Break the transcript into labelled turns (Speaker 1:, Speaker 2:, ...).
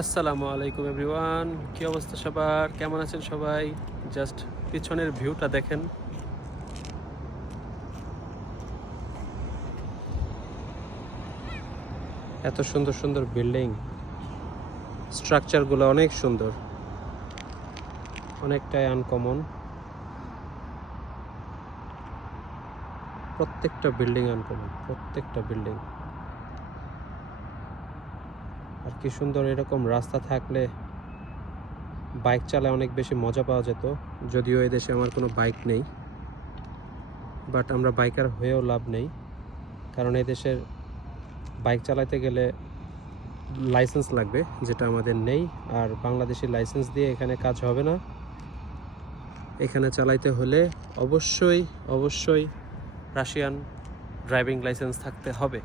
Speaker 1: আসসালামু আলাইকুম এভরিওয়ান, কি অবস্থা সবার? কেমন আছেন সবাই? জাস্ট পিছনের ভিউটা দেখেন। এত সুন্দর সুন্দর বিল্ডিং। স্ট্রাকচারগুলো অনেক সুন্দর। অনেকটাই আনকমন। প্রত্যেকটা বিল্ডিং আনকমন, প্রত্যেকটা বিল্ডিং। আর কি সুন্দর এরকম রাস্তা থাকলে বাইক চালায় অনেক বেশি মজা পাওয়া যেত। যদিও এই দেশে আমার কোনো বাইক নেই। বাট আমরা বাইকার হয়েও লাভ নেই। কারণ এই দেশের বাইক চালাতে গেলে লাইসেন্স লাগবে, যেটা আমাদের নেই। আর বাংলাদেশি লাইসেন্স দিয়ে এখানে কাজ হবে না। এখানে চালাইতে হলে অবশ্যই অবশ্যই রাশিয়ান ড্রাইভিং লাইসেন্স থাকতে হবে।